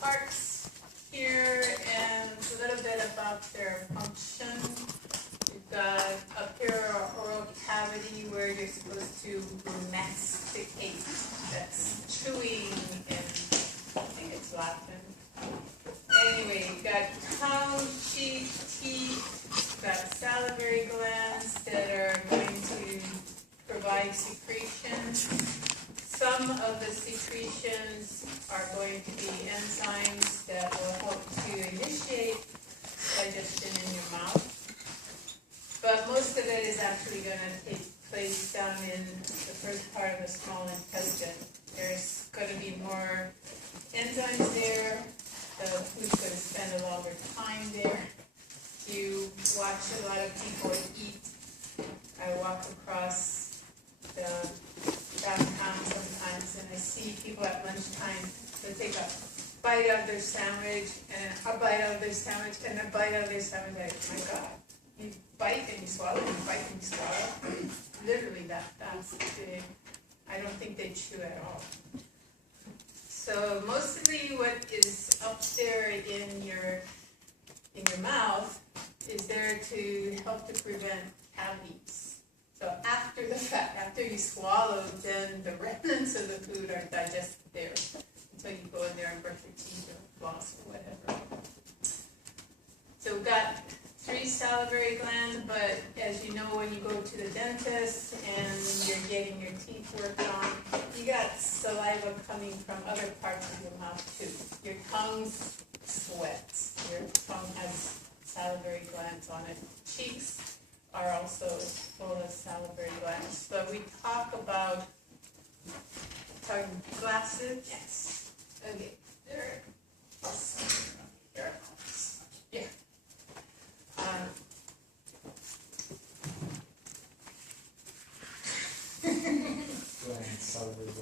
parts here and a little bit about their function. We've got up here our oral cavity where you're supposed to masticate. That's chewing in, I think it's Latin. Anyway, you've got tongue, cheek, teeth, you've got salivary glands that are going to provide secretions. Some of the secretions are going to be enzymes that will help to initiate digestion in your mouth. But most of it is actually going to take place down in the first part of the small intestine. There's going to be more enzymes there. The food's going to spend a longer time there. You watch a lot of people eat. I walk across the downtown sometimes and I see people at lunchtime that take a bite out of their sandwich and a bite out of their sandwich and a bite out of their sandwich. Like, my God, you bite and you swallow and you bite and you swallow. Literally that fast. I don't think they chew at all. So mostly what is up there in your mouth is there to help to prevent cavities. So after the fact, after you swallow, then the remnants of the food are digested there until you go in there and brush your teeth or floss or whatever. So we've got 3 salivary glands, but as you know, when you go to the dentist and you're getting your teeth worked on, you got saliva coming from other parts of your mouth too. Your tongue sweats. Your tongue has salivary glands on it. Cheeks are also full of salivary glands. But we talk about glasses. Yes. Okay. There. Yeah.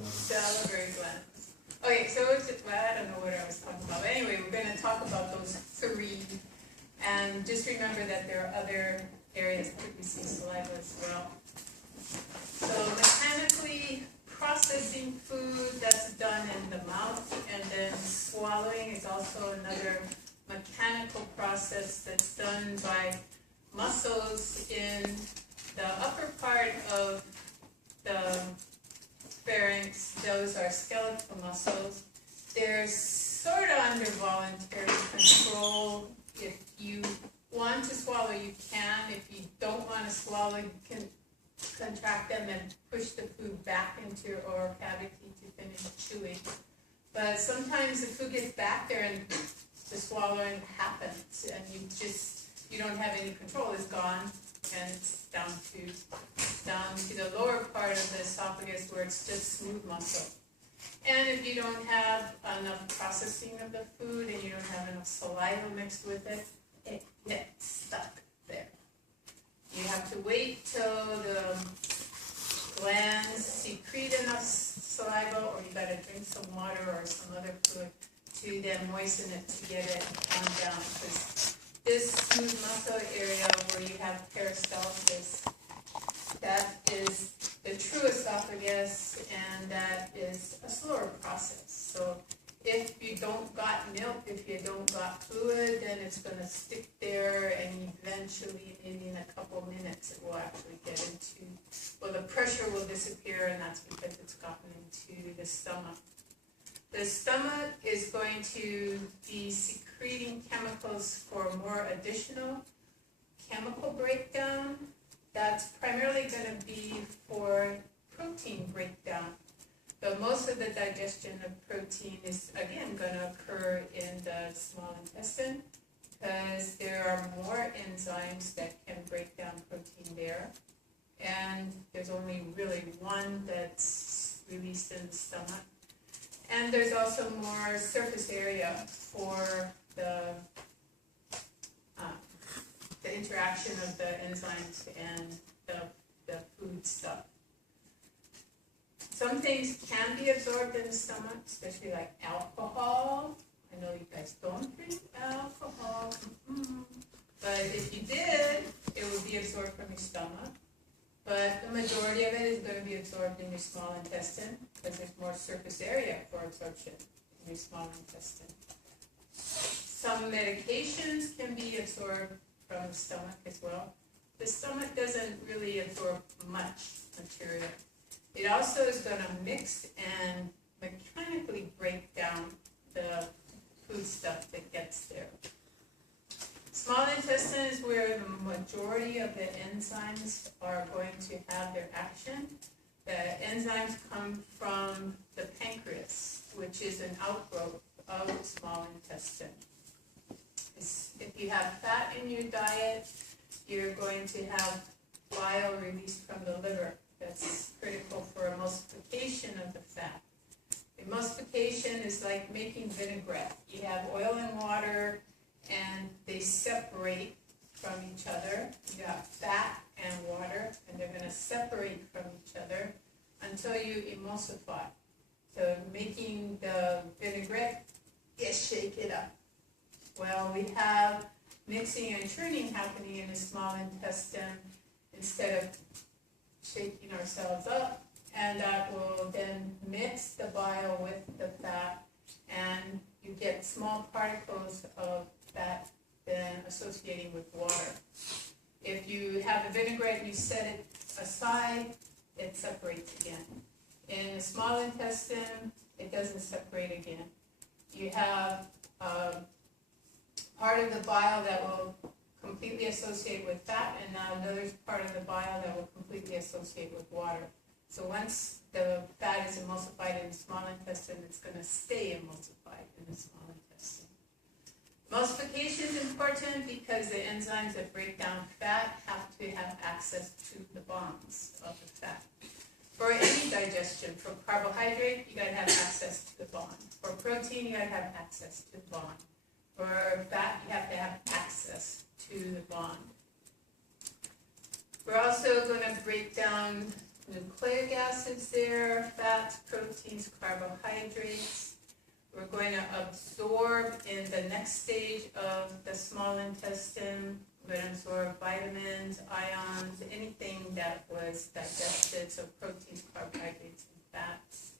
Salivary glands. Okay, so I don't know what I was talking about. But anyway, we're going to talk about those 3. And just remember that there are other areas producing saliva as well. So mechanically processing food, that's done in the mouth, and then swallowing is also another mechanical process that's done by muscles in the upper part of the pharynx. Those are skeletal muscles. They're sort of under voluntary control. If you want to swallow, you can. If you don't want to swallow, you can contract them and push the food back into your oral cavity to finish chewing. But sometimes the food gets back there and the swallowing happens, and you don't have any control. It's gone, and it's down to the lower part of the esophagus where it's just smooth muscle. And if you don't have enough processing of the food and you don't have enough saliva mixed with it, it gets stuck there. You have to wait till the glands secrete enough saliva, or you got to drink some water or some other fluid to then moisten it to get it on down. Because this smooth muscle area where you have peristalsis, that is the true esophagus, and that is a slower process. So if you don't got milk, if you don't got fluid, then it's going to stick there, and eventually, maybe in a couple minutes, it will actually get into, well, the pressure will disappear, and that's because it's gotten into the stomach. The stomach is going to be secreting chemicals for more additional chemical breakdown. That's primarily going to be for protein breakdown. But most of the digestion of protein is, again, going to occur in the small intestine because there are more enzymes that can break down protein there. And there's only really one that's released in the stomach. And there's also more surface area for the interaction of the enzymes and the food stuff. Some things can be absorbed in the stomach, especially like alcohol. I know you guys don't drink alcohol, but if you did, it would be absorbed from your stomach. But the majority of it is going to be absorbed in your small intestine because there's more surface area for absorption in your small intestine. Some medications can be absorbed from the stomach as well. The stomach doesn't really absorb much material. It also is going to mix and mechanically break down the food stuff that gets there. Small intestine is where the majority of the enzymes are going to have their action. The enzymes come from the pancreas, which is an outgrowth of the small intestine. If you have fat in your diet, you're going to have bile released from the liver. That's critical for emulsification of the fat. Emulsification is like making vinaigrette. You have oil and water, and they separate from each other. You got fat and water, and they're going to separate from each other until you emulsify. So making the vinaigrette, you shake it up. Well, we have mixing and churning happening in the small intestine instead of shaking ourselves up, and that will then mix the bile with the fat, and you get small particles of fat then associating with water. If you have the vinaigrette and you set it aside, it separates again. In the small intestine, it doesn't separate again. You have part of the bile that will completely associate with fat, and now another part of the bile that will completely associate with water. So once the fat is emulsified in the small intestine, it's going to stay emulsified in the small intestine. Emulsification is important because the enzymes that break down fat have to have access to the bonds of the fat. For any digestion, for carbohydrate, you got to have access to the bond. For protein, you got to have access to the bond. For fat, you have to have access to the bond. We're also going to break down nucleic acids there, fats, proteins, carbohydrates. We're going to absorb in the next stage of the small intestine. We're going to absorb vitamins, ions, anything that was digested, so proteins, carbohydrates, and fats.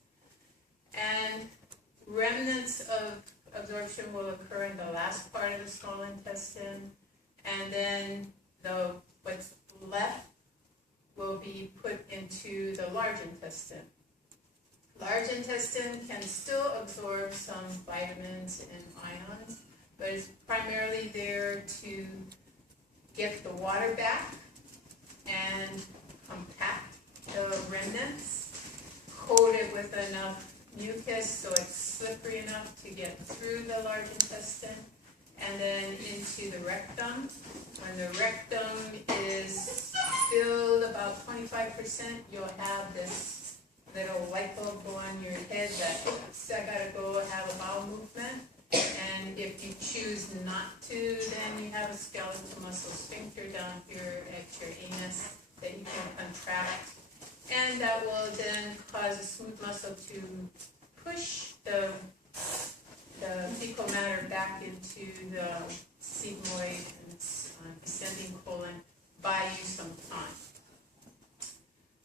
And remnants of absorption will occur in the last part of the small intestine, and then what's left will be put into the large intestine. Large intestine can still absorb some vitamins and ions, but it's primarily there to get the water back and compact the remnants, coat it with enough mucus so it's slippery enough to get through the large intestine, and then into the rectum. When the rectum is filled about 25%, you'll have this little light bulb go on your head that, oops, I gotta go have a bowel movement. And if you choose not to, then you have a skeletal muscle sphincter down here at your anus that you can contract. And that will then cause a smooth muscle to push the fecal matter back into the sigmoid and descending colon, buy you some time.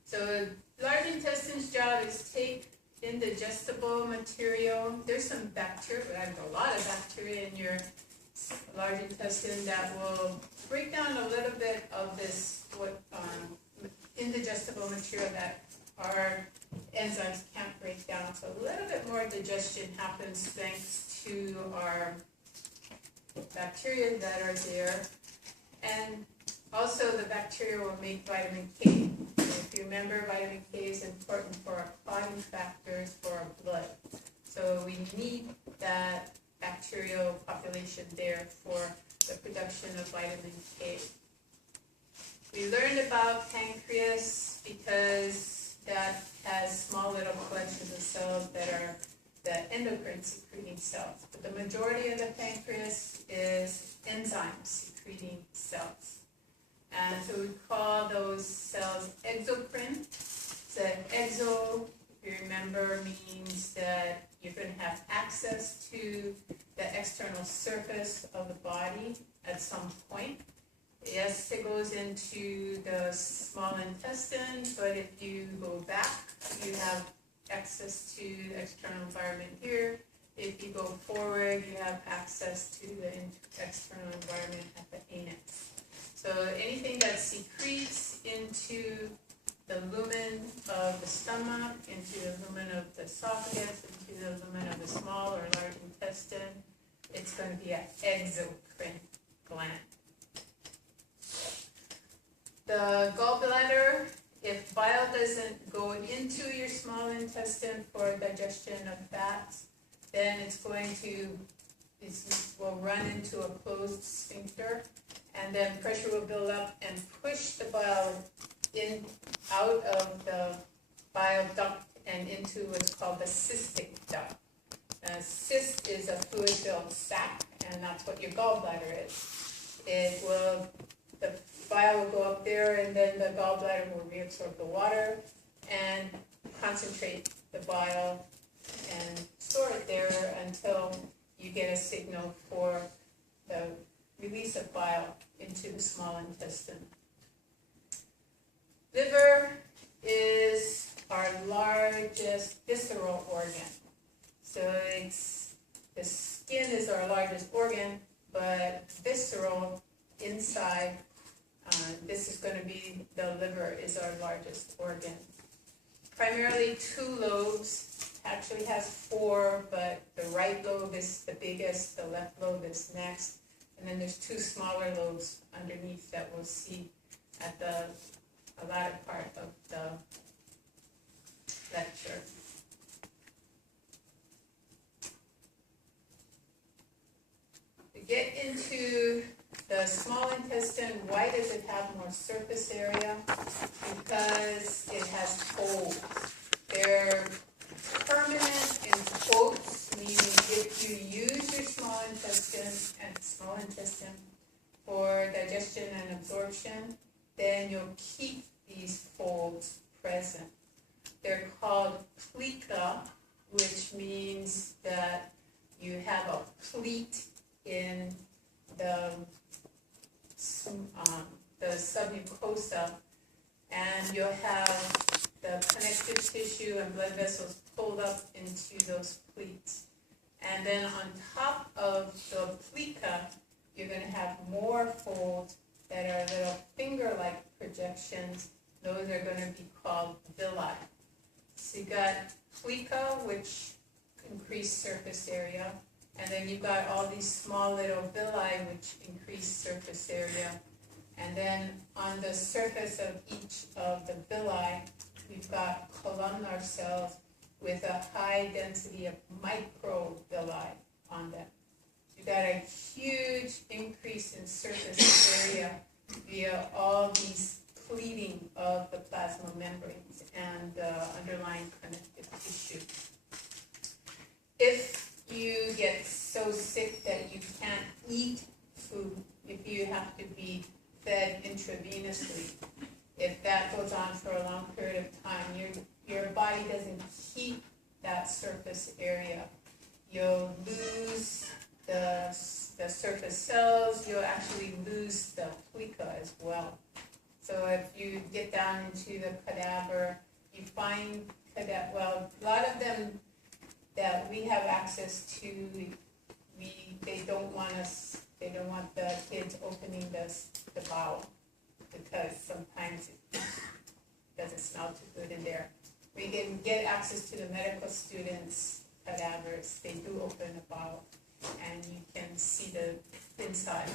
So large intestine's job is take indigestible material. There's some bacteria, there's a lot of bacteria in your large intestine that will break down a little bit of this indigestible material that our enzymes can't break down. So a little bit more digestion happens thanks to our bacteria that are there. And also the bacteria will make vitamin K. If you remember, vitamin K is important for our clotting factors for our blood. So we need that bacterial population there for the production of vitamin K. We learned about pancreas because that has small little collections of cells that are the endocrine secreting cells. But the majority of the pancreas is enzyme secreting cells. And so we call those cells exocrine. So exo, if you remember, means that you're going to have access to the external surface of the body at some point. Yes, it goes into the small intestine, but if you go back, you have access to the external environment here. if you go forward, you have access to the external environment at the anus. So anything that secretes into the lumen of the stomach, into the lumen of the esophagus, into the lumen of the small or large intestine, it's going to be an exocrine gland. The gallbladder, if bile doesn't go into your small intestine for digestion of fats, then it will run into a closed sphincter, and then pressure will build up and push the bile out of the bile duct and into what's called the cystic duct. Cyst is a fluid-filled sac, and that's what your gallbladder is. The bile will go up there, and then the gallbladder will reabsorb the water and concentrate the bile and store it there until you get a signal for the release of bile into the small intestine. Liver is our largest visceral organ. So the skin is our largest organ, but visceral inside, this is going to be the liver is our largest organ. Primarily 2 lobes, actually has 4, but the right lobe is the biggest, the left lobe is next, and then there's 2 smaller lobes underneath that we'll see at the latter part of the lecture. To get into the small intestine, why does it have more surface area? Because it has folds. They're permanent in quotes, meaning if you use your small intestine for digestion and absorption, then you'll keep these folds present. They're called plica, which means that you have a pleat in the submucosa, and you'll have the connective tissue and blood vessels pulled up into those pleats. And then on top of the plica, you're going to have more folds that are little finger-like projections. Those are going to be called villi. So you got plica, which increase surface area, and then you've got all these small little villi, which increase surface area. And then on the surface of each of the villi, we've got columnar cells with a high density of microvilli on them. So you've got a huge increase in surface area via all these pleating of the plasma membranes and underlying connective tissue. If you get so sick that you can't eat food, if you have to be fed intravenously, if that goes on for a long period of time, your body doesn't keep that surface area. You'll lose the surface cells, you'll actually lose the plica as well. So if you get down into the cadaver, you find a lot of them that we have access to, they don't want the kids opening the bowel, because sometimes it doesn't smell too good in there. We can get access to the medical students' cadavers. They do open the bowel, and you can see the inside.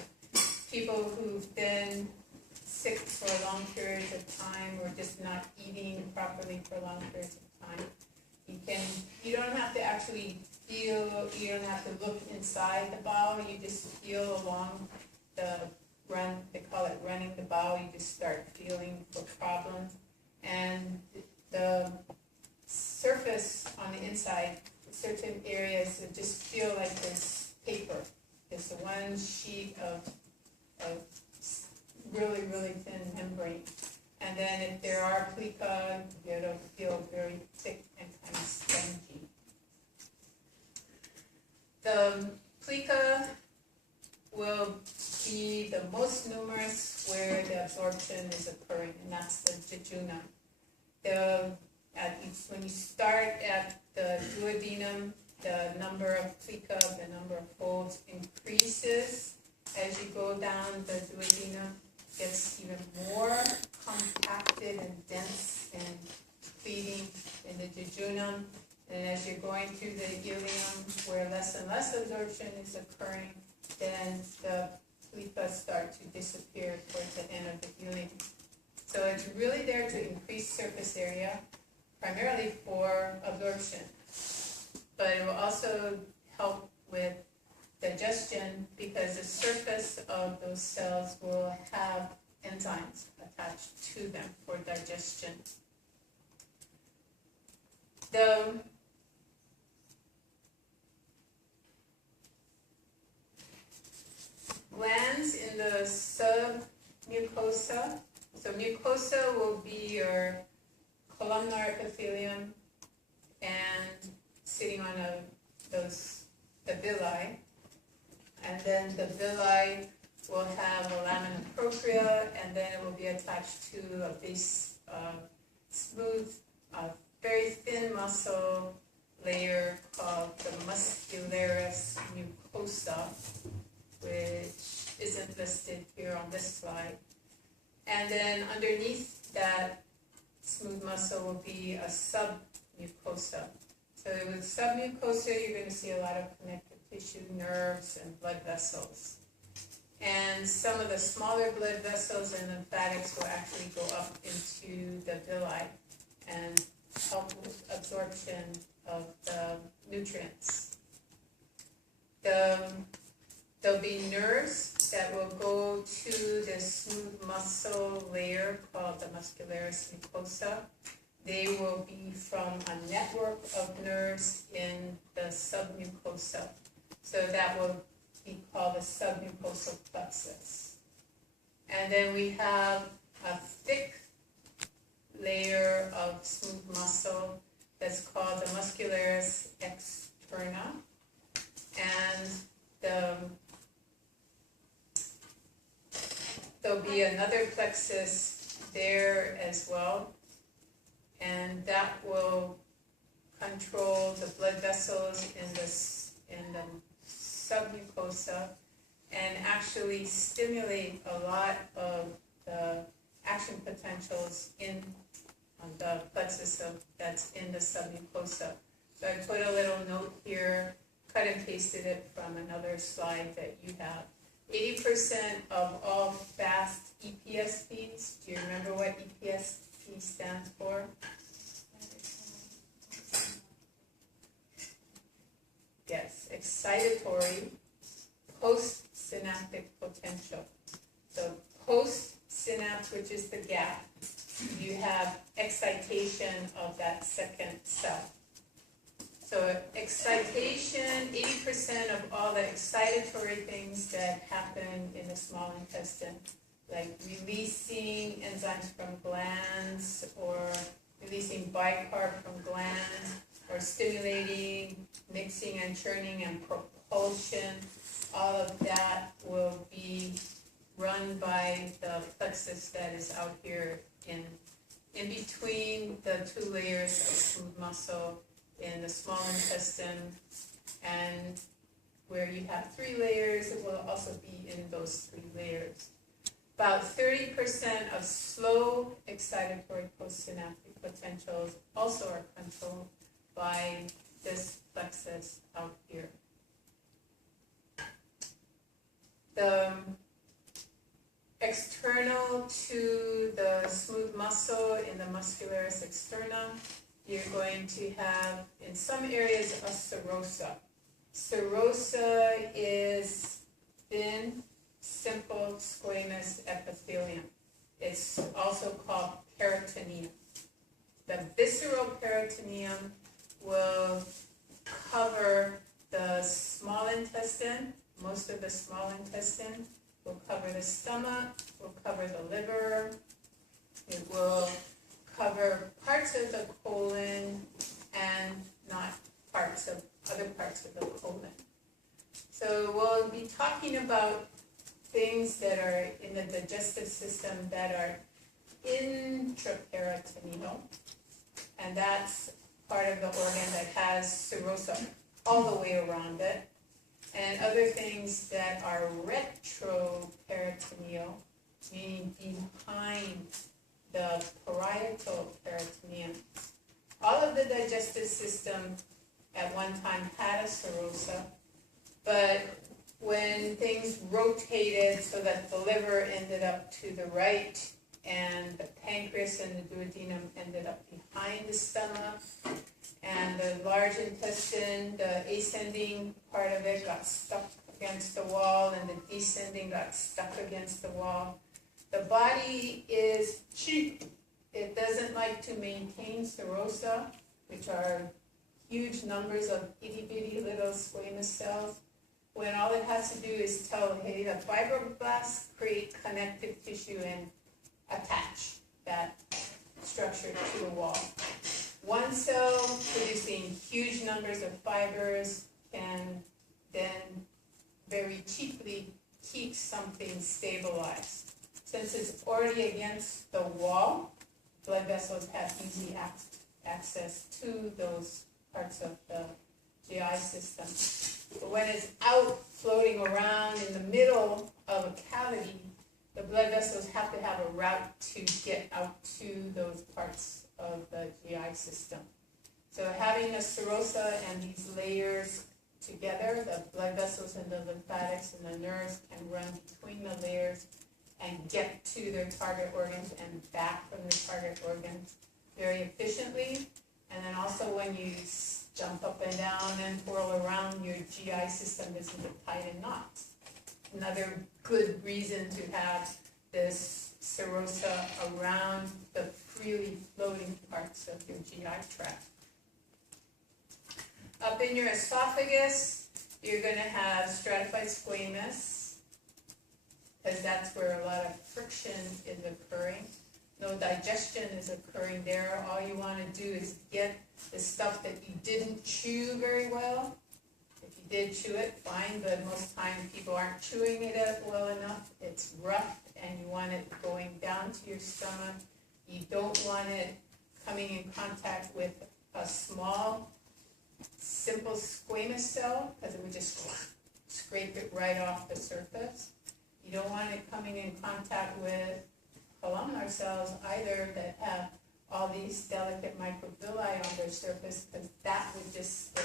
People who've been sick for long periods of time, or just not eating properly for long periods of time, you don't have to actually feel, you don't have to look inside the bowel, you just feel along the run, they call it running the bowel, you just start feeling for problems. And the surface on the inside, certain areas that just feel like there's paper. There's one sheet of really, really thin membrane. And then if there are plica, it'll feel very thick and kind of spongy. The plica will be the most numerous where the absorption is occurring, and that's the jejunum. When you start at the duodenum, the number of plica, the number of folds increases as you go down the duodenum, gets even more compacted and dense and cleaving in the jejunum. And as you're going through the ileum, where less and less absorption is occurring, then the plica start to disappear towards the end of the ileum. So it's really there to increase surface area, primarily for absorption. But it will also help with digestion because the surface of those cells will have enzymes attached to them for digestion. The glands in the submucosa. So mucosa will be your columnar epithelium and sitting on the villi. And then the villi will have a lamina propria, and then it will be attached to a base, smooth, very thin muscle layer called the muscularis mucosa, which isn't listed here on this slide. And then underneath that smooth muscle will be a submucosa. So with submucosa, you're going to see a lot of connective tissue, nerves, and blood vessels. And some of the smaller blood vessels and lymphatics will actually go up into the villi and help with absorption of the nutrients. There'll be nerves that will go to the smooth muscle layer called the muscularis mucosa. They will be from a network of nerves in the submucosa. So that will be called the submucosal plexus. And then we have a thick layer of smooth muscle that's called the muscularis externa. And there'll be another plexus there as well, and that will control the blood vessels in the submucosa and actually stimulate a lot of the action potentials in the plexus that's in the submucosa. So I put a little note here, cut and pasted it from another slide that you have. 80% of all fast EPS feeds, do you remember what EPS feed stands for? Yes, excitatory postsynaptic potential. So post-synapse, which is the gap, you have excitation of that second cell. So excitation, 80% of all the excitatory things that happen in the small intestine, like releasing enzymes from glands or releasing bicarb from glands or stimulating mixing and churning and propulsion, all of that will be run by the plexus that is out here in between the two layers of smooth muscle in the small intestine, and where you have 3 layers, it will also be in those 3 layers. About 30% of slow excitatory postsynaptic potentials also are controlled by this plexus out here. The external to the smooth muscle in the muscularis externa, you're going to have, in some areas, a serosa. Serosa is thin, simple, squamous epithelium. It's also called peritoneum. The visceral peritoneum will cover the small intestine, most of the small intestine, will cover the stomach, will cover the liver, it will cover parts of the colon and not parts of other parts of the colon. So we'll be talking about things that are in the digestive system that are intraperitoneal, and that's part of the organ that has serosa. all the way around it, and other things that are retroperitoneal, meaning behind the parietal peritoneum. All of the digestive system at one time had a serosa, but when things rotated so that the liver ended up to the right and the pancreas and the duodenum ended up behind the stomach, and the large intestine, the ascending part of it got stuck against the wall, and the descending got stuck against the wall. The body is cheap. It doesn't like to maintain serosa, which are huge numbers of itty-bitty little squamous cells, when all it has to do is tell, hey, the fibroblasts create connective tissue and attach that structure to the wall. One cell producing huge numbers of fibers can then very cheaply keep something stabilized. Since it's already against the wall, blood vessels have easy access to those parts of the GI system. But when it's out floating around in the middle of a cavity, the blood vessels have to have a route to get out to those parts of the GI system. So having a serosa and these layers together, the blood vessels and the lymphatics and the nerves can run between the layers and get to their target organs and back from their target organs very efficiently. And then also when you jump up and down and whirl around, your GI system doesn't get tied in knots. Another good reason to have this serosa around the freely floating parts of your GI tract. Up in your esophagus, you're going to have stratified squamous, because that's where a lot of friction is occurring. No digestion is occurring there. All you want to do is get the stuff that you didn't chew very well. If you did chew it, fine, but most times people aren't chewing it well enough. It's rough, and you want it going down to your stomach. You don't want it coming in contact with a small, simple squamous cell, because it would just scrape it right off the surface. You don't want it coming in contact with columnar cells either that have all these delicate microvilli on their surface, because that would just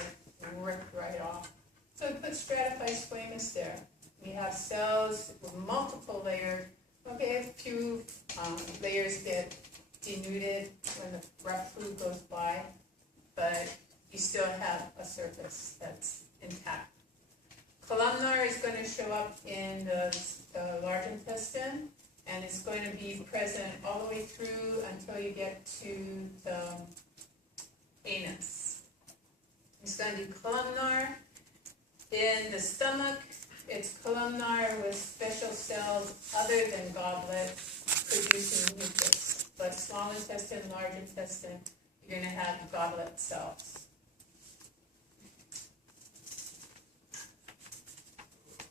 rip right off. So we put stratified squamous there. We have cells with multiple layers. Okay, a few layers get denuded when the rough fluid goes by, but you still have a surface that's intact. Columnar is going to show up in the large intestine, and it's going to be present all the way through until you get to the anus. It's going to be columnar. In the stomach, it's columnar with special cells other than goblet producing mucus. But small intestine, large intestine, you're going to have goblet cells.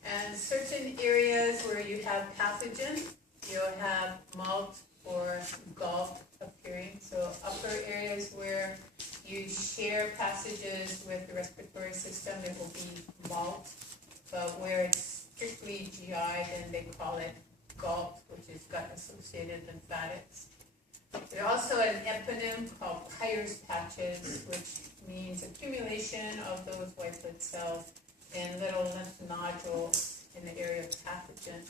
And certain areas where you have pathogen, you'll have malt or gulp appearing. So upper areas where you share passages with the respiratory system, it will be malt. But where it's strictly GI, then they call it gulp, which is gut-associated lymphatics. There's also an eponym called Peyer's patches, which means accumulation of those white blood cells in little lymph nodules in the area of pathogen.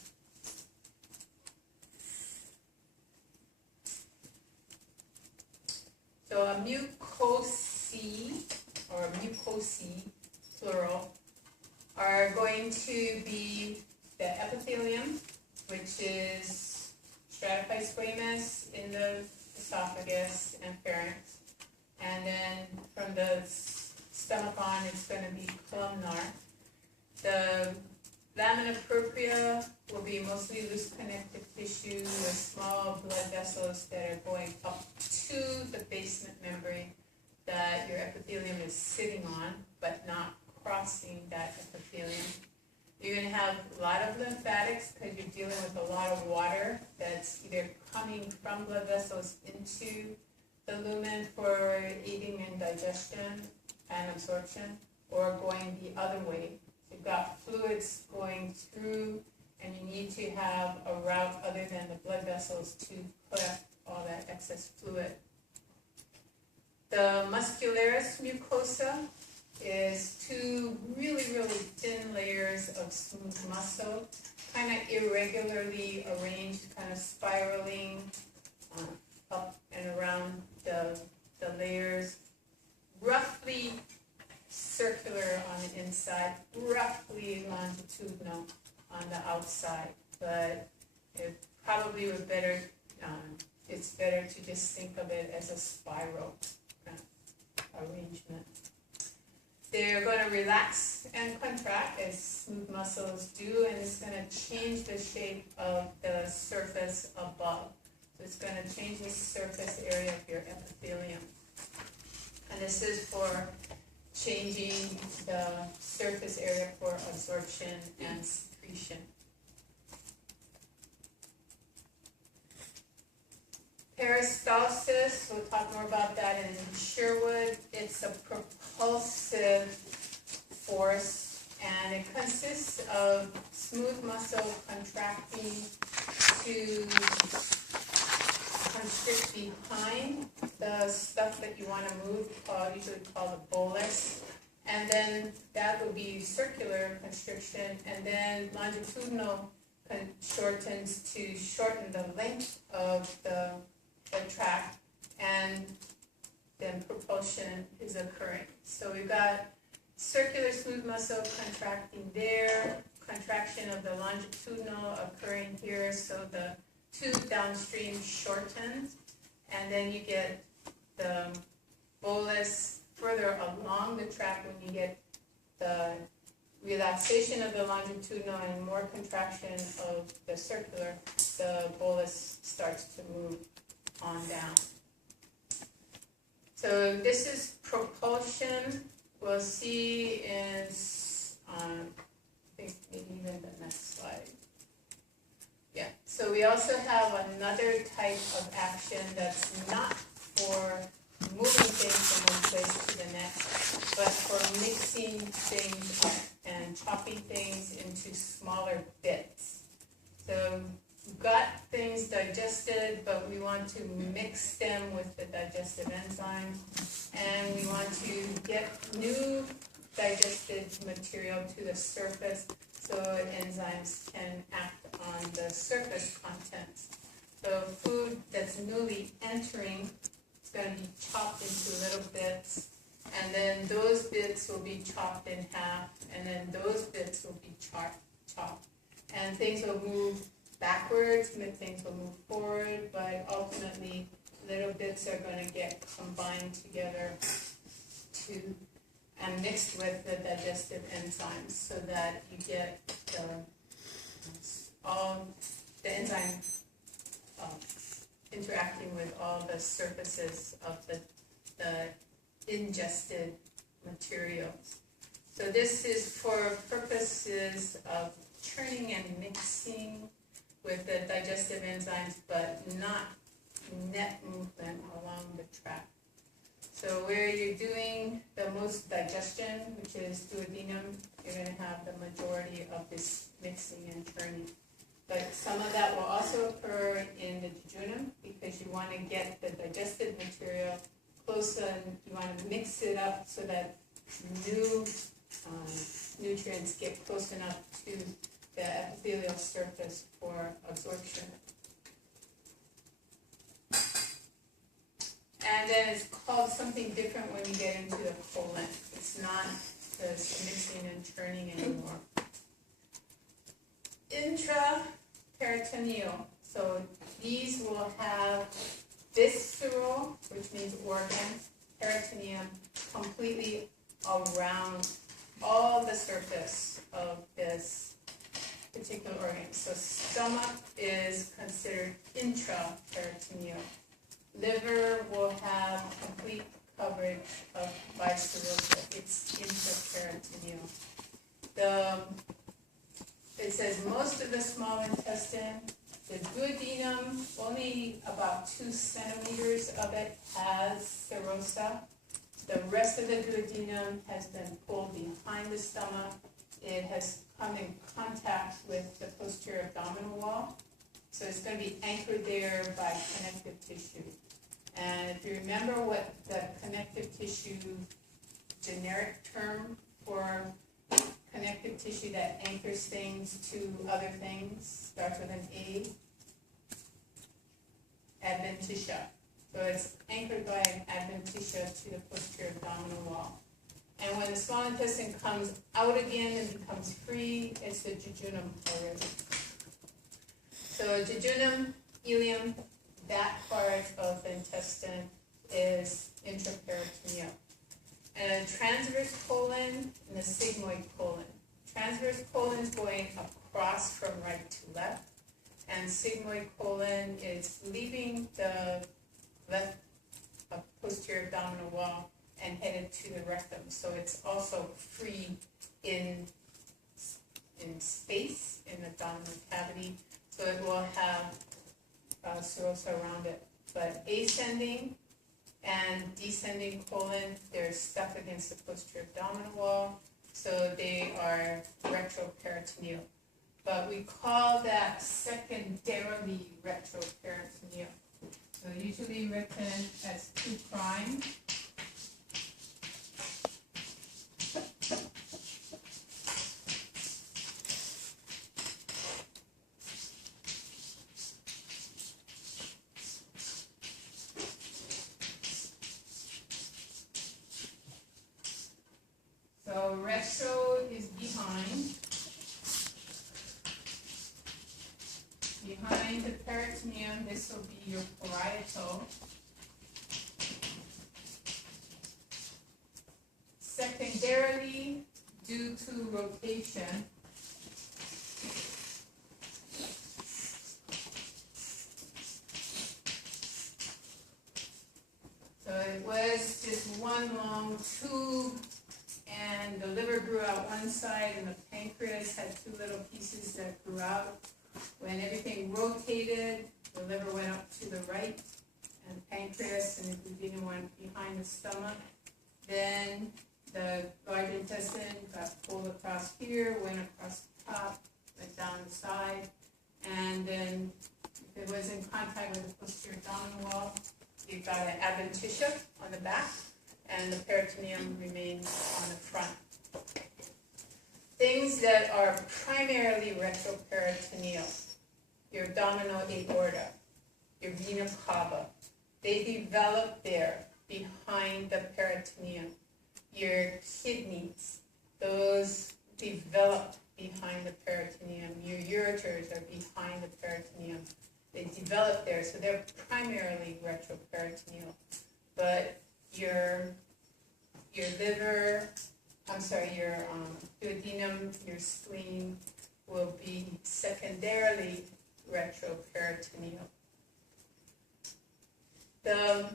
So a mucosae, or mucosae, plural, are going to be the epithelium, which is stratified squamous in the esophagus and pharynx. And then from the stomach on, it's going to be columnar. The lamina propria will be mostly loose connective tissue with small blood vessels that are going up to the basement membrane that your epithelium is sitting on, but not crossing that epithelium. You're going to have a lot of lymphatics because you're dealing with a lot of water that's either coming from blood vessels into the lumen for aiding in digestion and absorption, or going the other way. So you've got fluids going through, and you need to have a route other than the blood vessels to collect all that excess fluid. The muscularis mucosa is two really, really thin layers of smooth muscle, kind of irregularly arranged, kind of spiraling up and around the layers, roughly circular on the inside, roughly longitudinal on the outside, but it probably would better, it's better to just think of it as a spiral kind of arrangement. They're going to relax and contract as smooth muscles do, and it's going to change the shape of the surface above. So it's going to change the surface area of your epithelium. And this is for changing the surface area for absorption and secretion. Peristalsis, we'll talk more about that in Sherwood. It's a propulsive force, and it consists of smooth muscle contracting to constrict behind the stuff that you want to move, usually called the bolus. And then that will be circular constriction, and then longitudinal shortens to shorten the length of the tract, and then propulsion is occurring. So we've got circular smooth muscle contracting there, contraction of the longitudinal occurring here, so the tube downstream shortens, and then you get the bolus further along the tract when you get the relaxation of the longitudinal and more contraction of the circular, the bolus starts to move on down. So this is propulsion. We'll see in, I think maybe even the next slide. Yeah, so we also have another type of action that's not for moving things from one place to the next, but for mixing things up and chopping things into smaller bits. So we've got things digested, but we want to mix them with the digestive enzymes, and we want to get new digested material to the surface so enzymes can act on the surface contents. So food that's newly entering is going to be chopped into little bits, and then those bits will be chopped in half, and then those bits will be chopped. And things will move backwards, things will move forward, but ultimately little bits are going to get combined together and mixed with the digestive enzymes so that you get all the enzyme interacting with all the surfaces of the ingested materials. So this is for purposes of churning and mixing with the digestive enzymes, but not net movement along the tract. So where you're doing the most digestion, which is duodenum, you're going to have the majority of this mixing and churning. But some of that will also occur in the jejunum because you want to get the digested material close and you want to mix it up so that new nutrients get close enough to the epithelial surface for absorption. And then it's called something different when you get into the colon. It's not this mixing and churning anymore. Intraperitoneal. So these will have visceral, which means organs, peritoneum, completely around all the surface of this particular organ. So stomach is considered intraperitoneal. Liver will have complete coverage of viscerosa. It's intraperitoneal. It says most of the small intestine, the duodenum, only about 2 centimeters of it has serosa. The rest of the duodenum has been pulled behind the stomach. It has come in contact with the posterior abdominal wall. So it's going to be anchored there by connective tissue. And if you remember what the connective tissue generic term for connective tissue that anchors things to other things starts with an A, adventitia. So it's anchored by an adventitia to the posterior abdominal wall. And when the small intestine comes out again and becomes free, it's the jejunum already. So jejunum, ileum, that part of the intestine is intraperitoneal. And a transverse colon and a sigmoid colon. Transverse colon is going across from right to left, and sigmoid colon is leaving the left posterior abdominal wall and headed to the rectum. So it's also free in space in the abdominal cavity. So it will have serosa around it. But ascending and descending colon, they're stuck against the posterior abdominal wall, so they are retroperitoneal. But we call that secondarily retroperitoneal. So usually written as 2'. So retro is behind the peritoneum. This will be your parietal. Secondarily, due to rotation, so it was just one long tube, and the liver grew out one side, and the pancreas had two little pieces that grew out. When everything rotated, the liver went up to the right, and the pancreas and the duodenum went behind the stomach. Then the large intestine got pulled across here, went across the top, went down the side, and then if it was in contact with the posterior abdominal wall, you got an adventitia on the back, and the peritoneum remains on the front. Things that are primarily retroperitoneal, your abdominal aorta, your vena cava, they develop there behind the peritoneum. Your kidneys, those develop behind the peritoneum. Your ureters are behind the peritoneum. They develop there, so they're primarily retroperitoneal. But your liver, your duodenum, your spleen will be secondarily retroperitoneal. The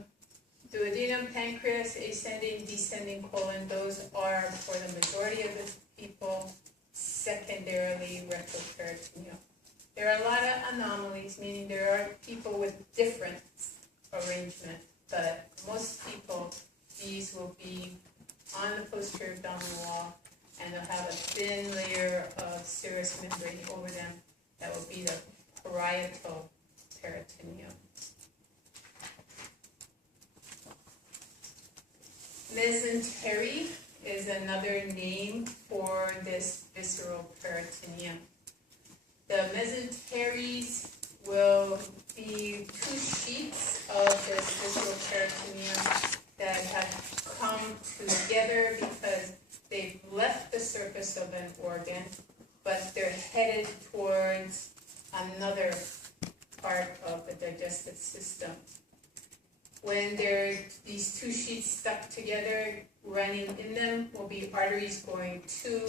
duodenum, pancreas, ascending, descending colon, those are, for the majority of the people, secondarily retroperitoneal. There are a lot of anomalies, meaning there are people with different arrangement, but most people, these will be on the posterior abdominal wall, and they'll have a thin layer of serous membrane over them. That will be the parietal peritoneum. Mesentery is another name for this visceral peritoneum. The mesenteries will be two sheets of this visceral peritoneum that have come together because they've left the surface of an organ, but they're headed towards another part of the digestive system. When these two sheets stuck together, running in them will be arteries going to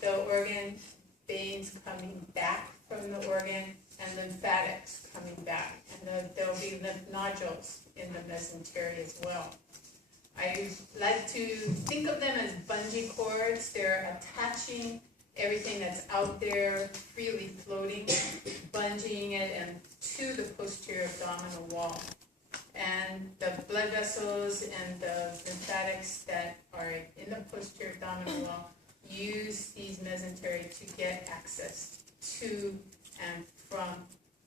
the organ, veins coming back from the organ, and lymphatics coming back. And there'll be lymph nodules in the mesentery as well. I like to think of them as bungee cords. They're attaching everything that's out there, freely floating, bungeeing it and to the posterior abdominal wall. And the blood vessels and the lymphatics that are in the posterior abdominal wall use these mesentery to get access to and from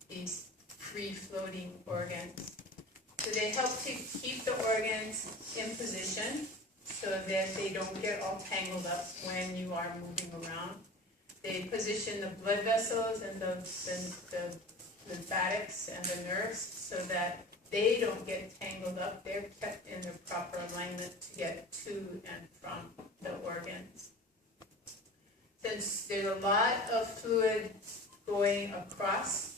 these free-floating organs. So they help to keep the organs in position so that they don't get all tangled up when you are moving around. They position the blood vessels and the lymphatics and the nerves so that they don't get tangled up. They're kept in their proper alignment to get to and from the organs. Since there's a lot of fluid going across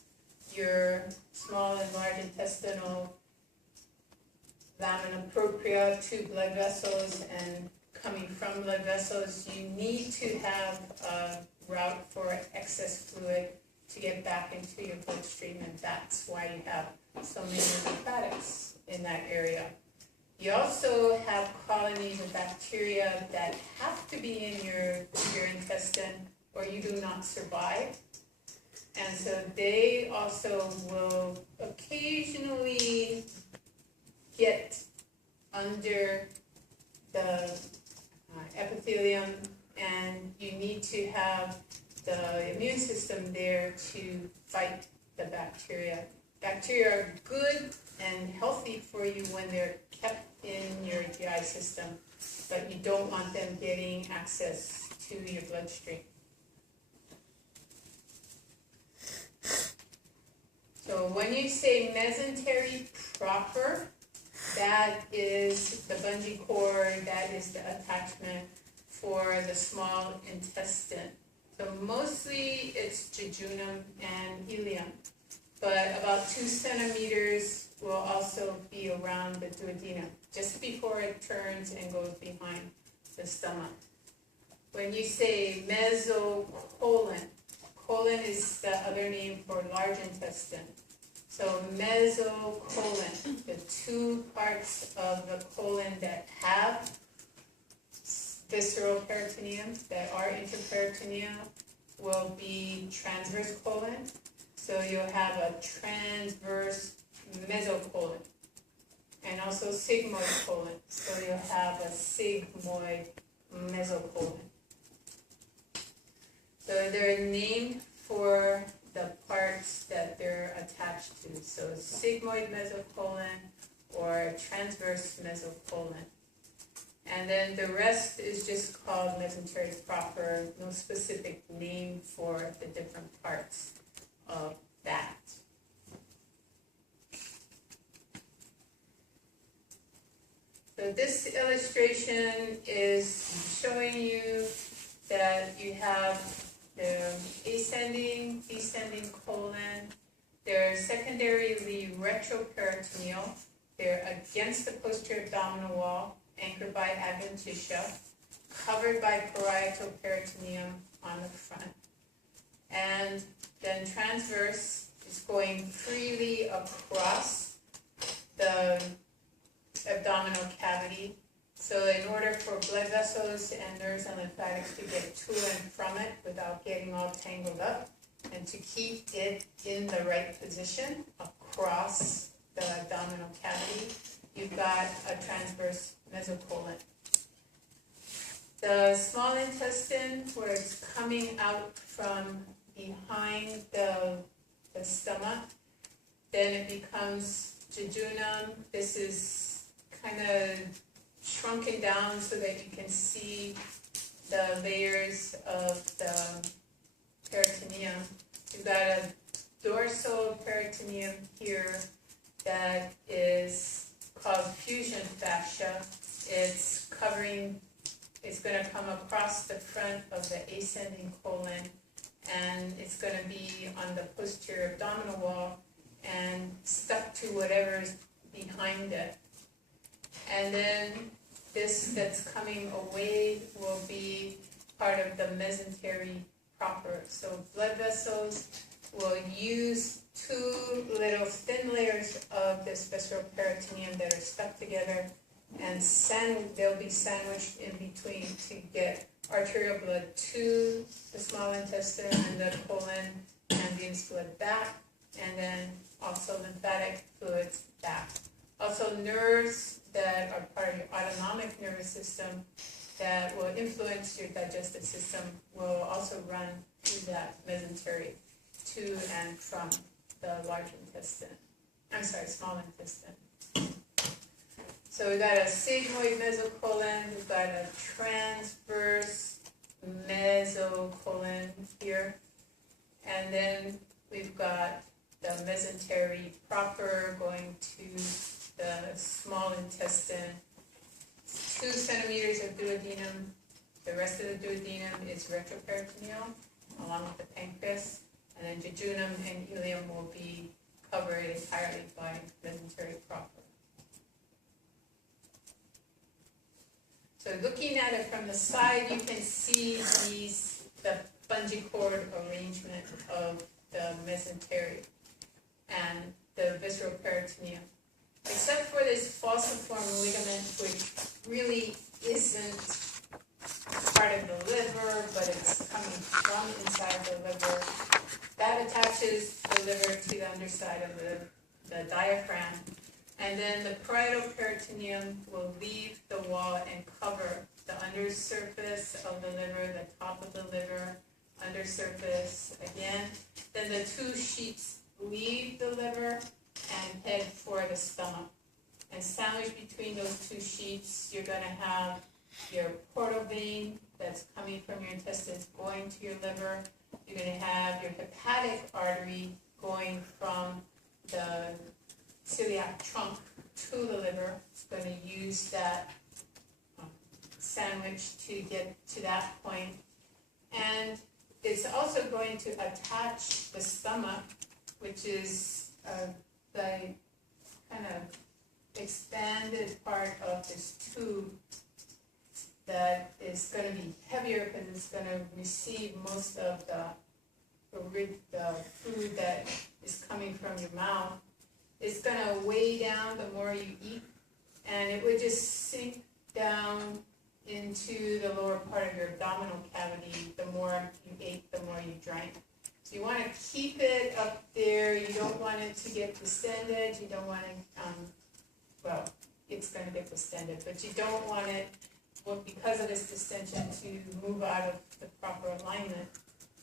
your small and large intestinal lamina propria to blood vessels and coming from blood vessels, you need to have a route for excess fluid to get back into your bloodstream, and that's why you have so many lymphatics in that area. You also have colonies of bacteria that have to be in your intestine or you do not survive. And so they also will occasionally get under the epithelium, and you need to have the immune system there to fight the bacteria. Bacteria are good and healthy for you when they're kept in your GI system, but you don't want them getting access to your bloodstream. So when you say mesentery proper, that is the bungee cord, that is the attachment for the small intestine. So mostly it's jejunum and ileum, but about 2 centimeters will also be around the duodenum, just before it turns and goes behind the stomach. When you say mesocolon, colon is the other name for large intestine. So mesocolon, the 2 parts of the colon that have visceral peritoneum, that are intraperitoneal, will be transverse colon. So you'll have a transverse mesocolon, and also sigmoid colon. So you'll have a sigmoid mesocolon. So they're named for the parts that they're attached to. So sigmoid mesocolon or transverse mesocolon. And then the rest is just called mesentery proper, no specific name for the different parts of that. So this illustration is showing you that you have the ascending, descending colon. They're secondarily retroperitoneal. They're against the posterior abdominal wall, anchored by adventitia, covered by parietal peritoneum on the front. And then transverse is going freely across the abdominal cavity. So in order for blood vessels and nerves and lymphatics to get to and from it without getting all tangled up, and to keep it in the right position across the abdominal cavity, you've got a transverse mesocolon. The small intestine, where it's coming out from behind the stomach, then it becomes jejunum. This is kind of shrunken down so that you can see the layers of the peritoneum. You've got a dorsal peritoneum here that is called fusion fascia. It's going to come across the front of the ascending colon, and it's going to be on the posterior abdominal wall and stuck to whatever is behind it. And then this that's coming away will be part of the mesentery proper. So blood vessels will use 2 little thin layers of this visceral peritoneum that are stuck together, and they'll be sandwiched in between to get arterial blood to the small intestine and the colon, and venous blood back, and then also lymphatic fluids back Also nerves that are part of your autonomic nervous system that will influence your digestive system will also run through that mesentery to and from the large intestine. I'm sorry, small intestine. So we've got a sigmoid mesocolon, we've got a transverse mesocolon here, and then we've got the mesentery proper going to the small intestine. 2 centimeters of duodenum. The rest of the duodenum is retroperitoneal, along with the pancreas, and then jejunum and ileum will be covered entirely by mesentery proper. So looking at it from the side, you can see the bungee cord arrangement of the mesentery and the visceral peritoneum. Except for this falciform ligament, which really isn't part of the liver, but it's coming from inside the liver, that attaches the liver to the underside of the diaphragm. And then the parietal peritoneum will leave the wall and cover the undersurface of the liver, the top of the liver, undersurface again. Then the 2 sheets leave the liver and head for the stomach. And sandwiched between those 2 sheets, you're going to have your portal vein that's coming from your intestines going to your liver. You're going to have your hepatic artery going from the celiac trunk to the liver. It's going to use that sandwich to get to that point. And it's also going to attach the stomach, which is the kind of expanded part of this tube that is going to be heavier because it's going to receive most of the food that is coming from your mouth. It's going to weigh down the more you eat, and it would just sink down into the lower part of your abdominal cavity. The more you ate, the more you drank. So you want to keep it up there. You don't want it to get distended. You don't want it, well, it's going to get distended, but you don't want it, well, because of its distension, to move out of the proper alignment.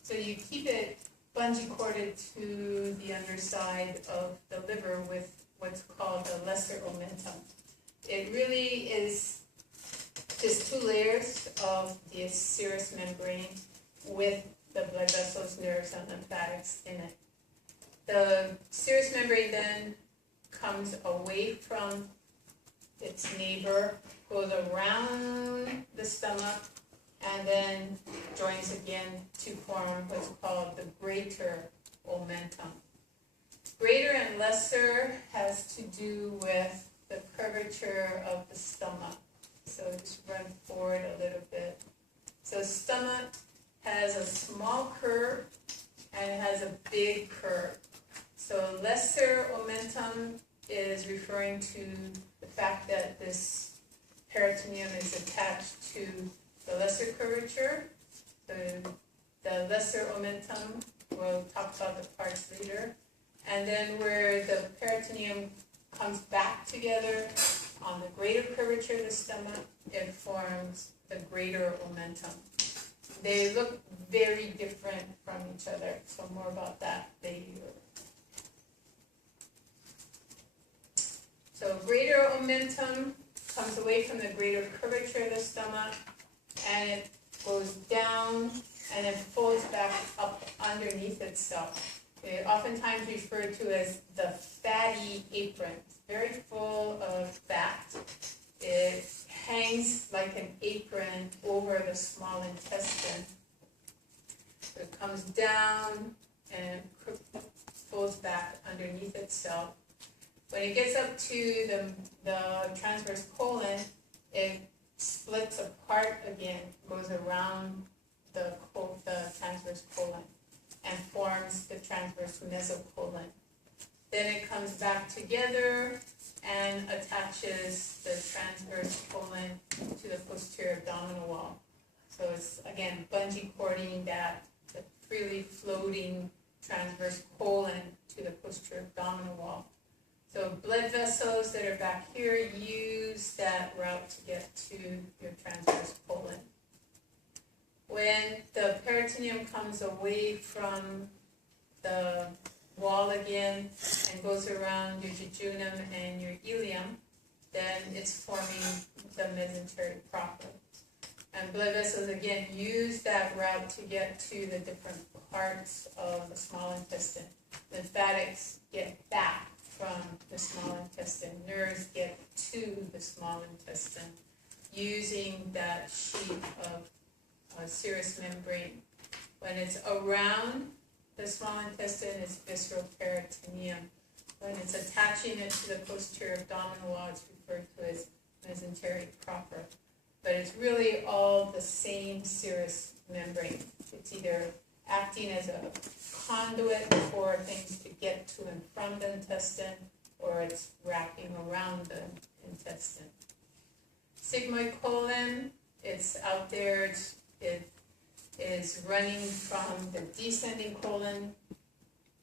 So you keep it bungee corded to the underside of the liver with what's called the lesser omentum. It really is just 2 layers of the serous membrane with the blood vessels, nerves, and lymphatics in it. The serous membrane then comes away from its neighbor, goes around the stomach, and then joins again to form what's called the greater omentum. Greater and lesser has to do with the curvature of the stomach. So just run forward a little bit. So stomach has a small curve and it has a big curve. So lesser omentum is referring to the fact that this peritoneum is attached to the lesser curvature. The lesser omentum, we'll talk about the parts later. And then where the peritoneum comes back together on the greater curvature of the stomach, it forms the greater omentum. They look very different from each other, so more about that later. So greater omentum comes away from the greater curvature of the stomach, and it goes down and it folds back up underneath itself. It's oftentimes referred to as the fatty apron. It's very full of fat. It hangs like an apron over the small intestine. So it comes down and folds back underneath itself. When it gets up to the transverse colon, it splits apart again, goes around the transverse colon, and forms the transverse mesocolon. Then it comes back together and attaches the transverse colon to the posterior abdominal wall. So it's, again, bungee cording that, the freely floating transverse colon to the posterior abdominal wall. So blood vessels that are back here use that route to get to your transverse colon. When the peritoneum comes away from the wall again and goes around your jejunum and your ileum, then it's forming the mesentery proper. And blood vessels again use that route to get to the different parts of the small intestine. Lymphatics get back from the small intestine. Nerves get to the small intestine using that sheet of serous membrane. When it's around the small intestine, it's visceral peritoneum. When it's attaching it to the posterior abdominal wall, it's referred to as mesentery proper. But it's really all the same serous membrane. It's either acting as a conduit for things to get to and from the intestine, or it's wrapping around the intestine. Sigmoid colon, it's out there, it is running from the descending colon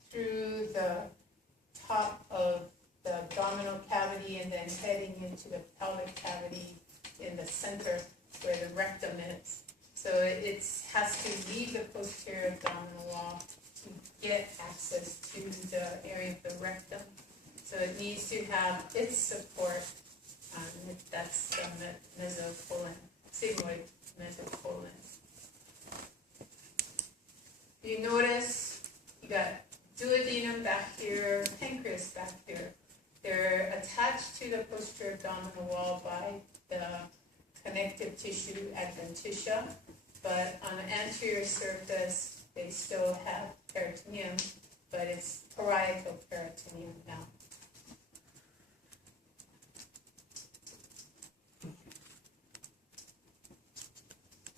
through the top of the abdominal cavity and then heading into the pelvic cavity in the center where the rectum is. So it has to leave the posterior abdominal wall to get access to the area of the rectum. So it needs to have its support. That's the mesocolon, sigmoid mesocolon. You notice you got duodenum back here, pancreas back here. They're attached to the posterior abdominal wall by the connective tissue adventitia, but on the anterior surface they still have peritoneum, but it's parietal peritoneum now.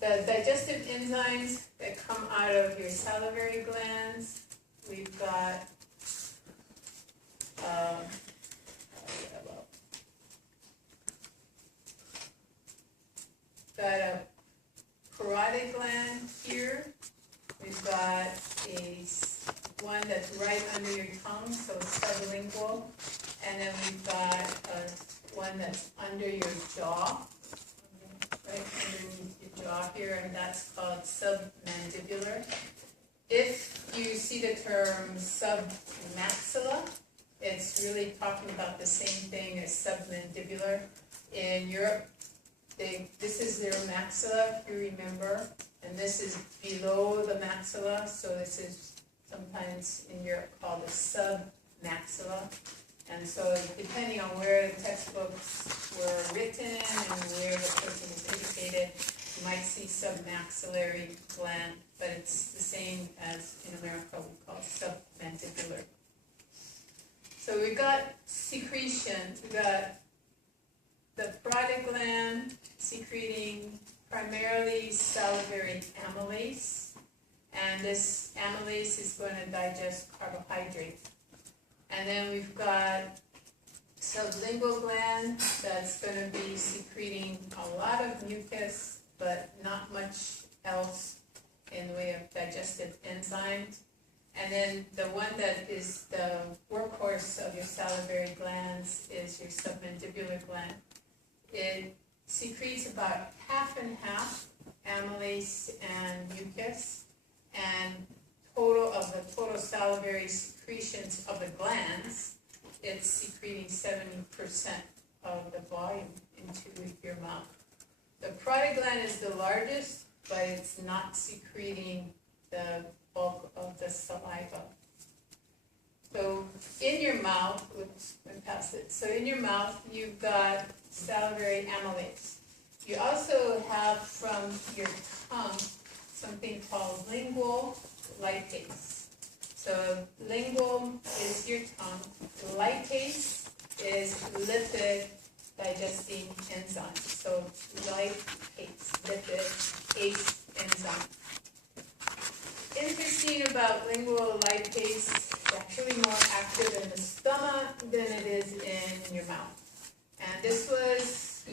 The digestive enzymes that come out of your salivary glands, we've got a parotid gland here. We've got one that's right under your tongue, so sublingual, and then we've got one that's under your jaw, right underneath your jaw here, and that's called submandibular. If you see the term submaxilla, it's really talking about the same thing as submandibular. In Europe, this is their maxilla, if you remember, and this is below the maxilla, so this is sometimes in Europe called the submaxilla. And so depending on where the textbooks were written and where the person is educated, you might see submaxillary gland, but it's the same as in America we call submandibular. So we've got secretion. We've got the parotid gland secreting primarily salivary amylase, and this amylase is going to digest carbohydrate. And then we've got sublingual gland that's going to be secreting a lot of mucus, but not much else in the way of digestive enzymes. And then the one that is the workhorse of your salivary glands is your submandibular gland. It secretes about half and half amylase and mucus, and total salivary secretions of the glands, it's secreting 70% of the volume into your mouth. The parotid gland is the largest, but it's not secreting the bulk of the saliva. So in your mouth, so in your mouth you've got salivary amylase. You also have from your tongue something called lingual lipase. So lingual is your tongue. Lipase is lipid digesting enzyme. So lipase, lipid ACE enzyme. Interesting about lingual lipase, it's actually more active in the stomach than it is in your mouth. And this was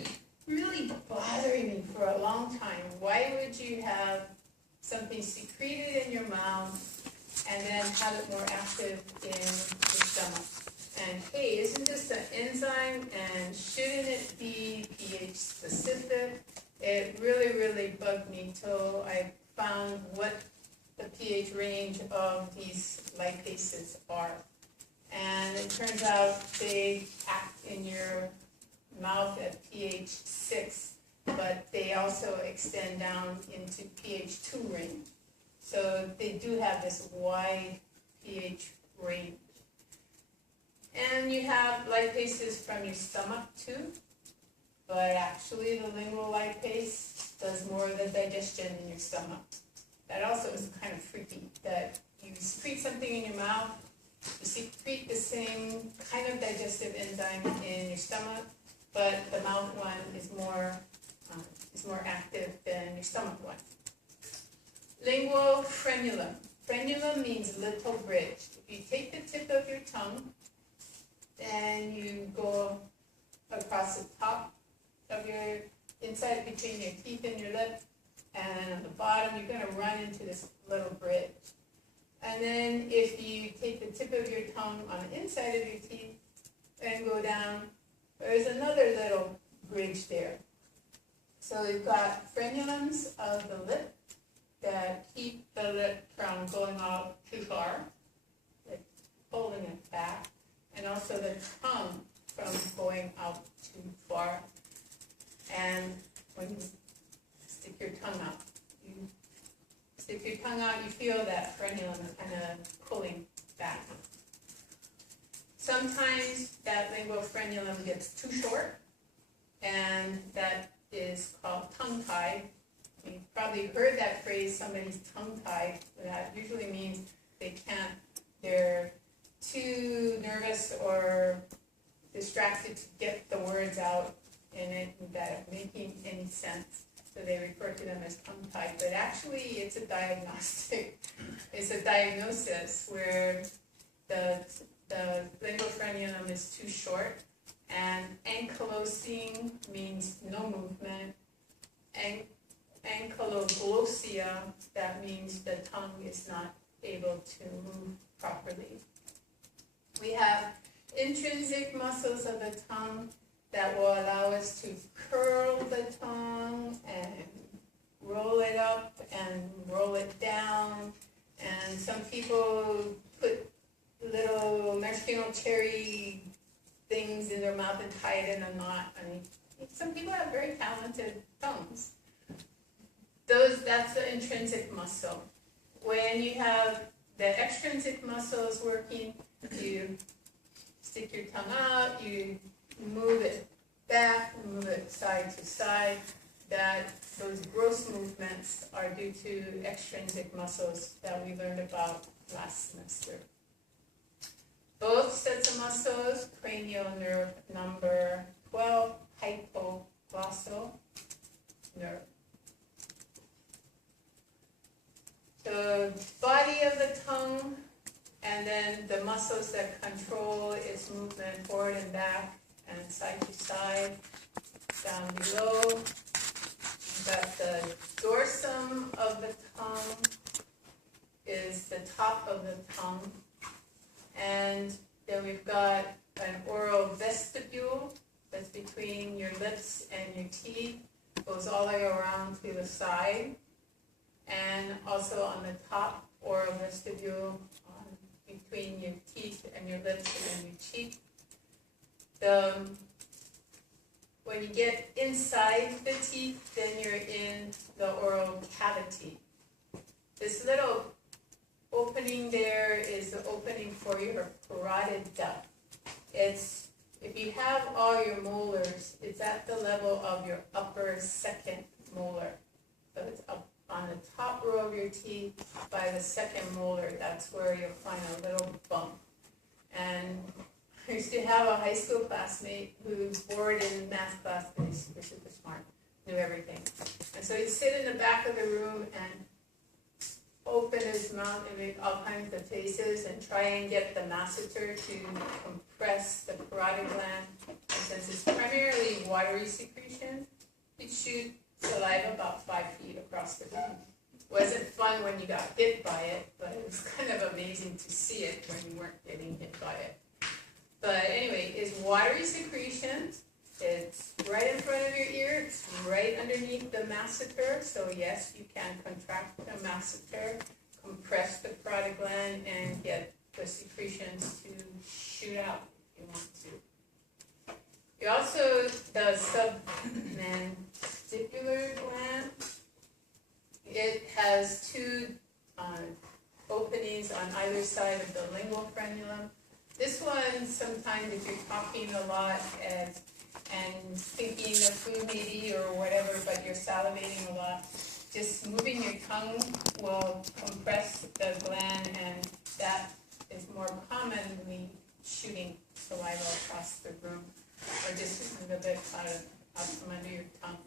really bothering me for a long time. Why would you have something secreted in your mouth and then have it more active in the stomach? And hey, isn't this an enzyme and shouldn't it be pH specific? It really, really bugged me till I found what the pH range of these lipases are. And it turns out they act in your mouth at pH 6, but they also extend down into pH 2 range. So they do have this wide pH range. And you have lipases from your stomach too, but actually the lingual lipase does more of the digestion in your stomach. That also is kind of freaky, that you secrete something in your mouth, you secrete the same kind of digestive enzyme in your stomach, but the mouth one is more active than your stomach one. Lingual frenulum. Frenulum means little bridge. If you take the tip of your tongue, then you go across the top of your inside between your teeth and your lip, and on the bottom you're going to run into this little bridge. And then if you take the tip of your tongue on the inside of your teeth and go down, there's another little bridge there. So we've got frenulums of the lip that keep the lip from going out too far, like holding it back, and also the tongue from going out too far. And when you stick your tongue out, you feel that frenulum kind of pulling back. Sometimes that lingual frenulum gets too short, and that is called tongue-tied. You've probably heard that phrase, somebody's tongue-tied. That usually means they're too nervous or distracted to get the words out in it that are making any sense. So they refer to them as tongue-tied. But actually, it's a diagnostic. It's a diagnosis where the lingual frenulum is too short. And ankylosing means no movement. Ankyloglosia, that means the tongue is not able to move properly. We have intrinsic muscles of the tongue that will allow us to curl the tongue and roll it up and roll it down. And some people put little maraschino cherry things in their mouth and tie it in a knot. I mean, some people have very talented tongues. That's the intrinsic muscle. When you have the extrinsic muscles working, you stick your tongue out, you move it back, move it side to side. Those gross movements are due to extrinsic muscles that we learned about last semester. Both sets of muscles, cranial nerve number 12, hypoglossal nerve. The body of the tongue, and then the muscles that control its movement forward and back and side to side. Down below, we've got the dorsum of the tongue, is the top of the tongue. And then we've got an oral vestibule that's between your lips and your teeth, goes all the way around to the side. And also on the top, oral vestibule between your teeth and your lips and your cheek. When you get inside the teeth, then you're in the oral cavity. This little opening there is the opening for your parotid duct. If you have all your molars, it's at the level of your upper second molar. So it's up on the top row of your teeth by the second molar. That's where you'll find a little bump. And I used to have a high school classmate who was bored in math class, but he's super smart, knew everything. And so he'd sit in the back of the room and open his mouth and make all kinds of faces and try and get the masseter to compress the parotid gland. And since it's primarily watery secretion, he'd shoot saliva about 5 feet across the room. Wasn't fun when you got hit by it, but it was kind of amazing to see it when you weren't getting hit by it. But anyway, is watery secretion. It's right in front of your ear. It's right underneath the masseter. So yes, you can contract the masseter, compress the parotid gland, and get the secretions to shoot out if you want to. You also, the submandibular gland, it has two openings on either side of the lingual frenulum. This one, sometimes if you're talking a lot and thinking of food maybe or whatever, but you're salivating a lot, just moving your tongue will compress the gland, and that is more commonly shooting saliva across the room, or just a little bit out from under your tongue.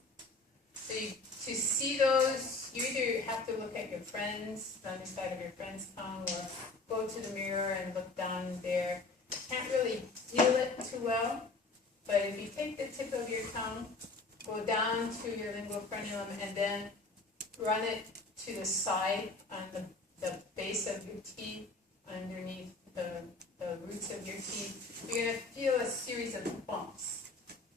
So to see those, you either have to look at your friend's, the underside of your friend's tongue, or go to the mirror and look down there. Can't really feel it too well, but if you take the tip of your tongue, go down to your lingual frenulum, and then run it to the side on the base of your teeth, underneath the roots of your teeth, you're going to feel a series of bumps.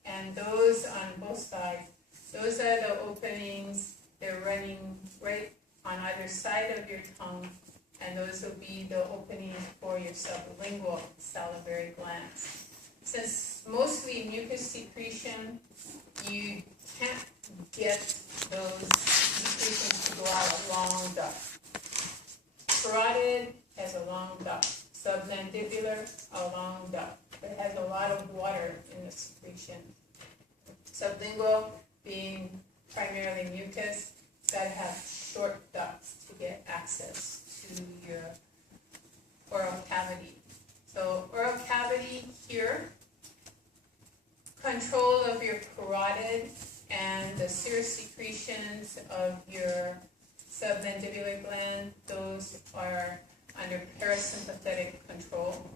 And those on both sides, those are the openings. They're running right on either side of your tongue, and those will be the openings for your sublingual salivary glands. Since mostly mucus secretion, you can't get those secretions to go out a long duct. Parotid has a long duct. Submandibular, a long duct. It has a lot of water in the secretion. Sublingual, being primarily mucus, it's got to have short ducts to get access to your oral cavity. So oral cavity here, control of your parotid and the serous secretions of your submandibular gland, those are under parasympathetic control.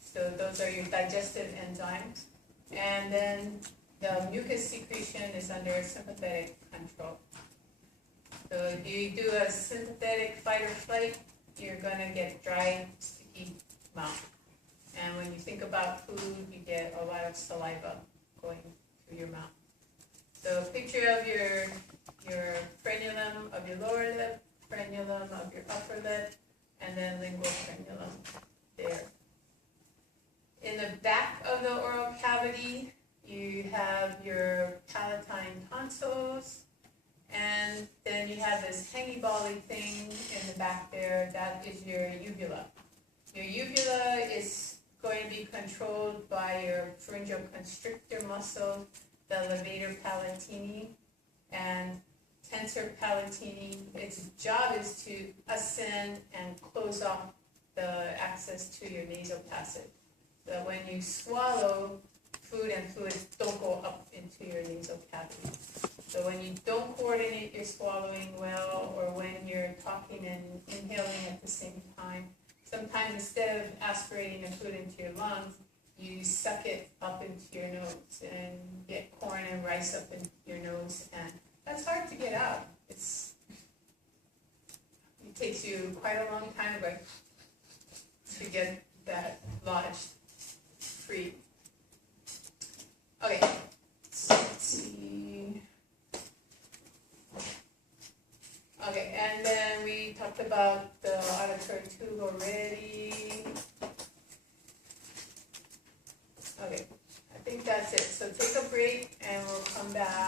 So those are your digestive enzymes. And then the mucus secretion is under sympathetic control. So if you do a sympathetic fight or flight, you're going to get dry, sticky mouth. And when you think about food, you get a lot of saliva going through your mouth. So picture of your frenulum of your lower lip, frenulum of your upper lip, and then lingual frenulum there. In the back of the oral cavity, you have your palatine tonsils, and then you have this hangy-bally thing in the back there. That is your uvula. Your uvula is going to be controlled by your pharyngeal constrictor muscle, the levator palatini and tensor palatini. Its job is to ascend and close off the access to your nasal passage. So that when you swallow, food and fluids don't go up into your nasal cavity. So when you don't coordinate your swallowing well, or when you're talking and inhaling at the same time, sometimes instead of aspirating the food into your lungs, you suck it up into your nose and get corn and rice up into your nose, and that's hard to get out. It takes you quite a long time to get that lodged free. Okay, so let's see. Okay, and then we talked about the auditory tube already. Okay, I think that's it. So take a break and we'll come back.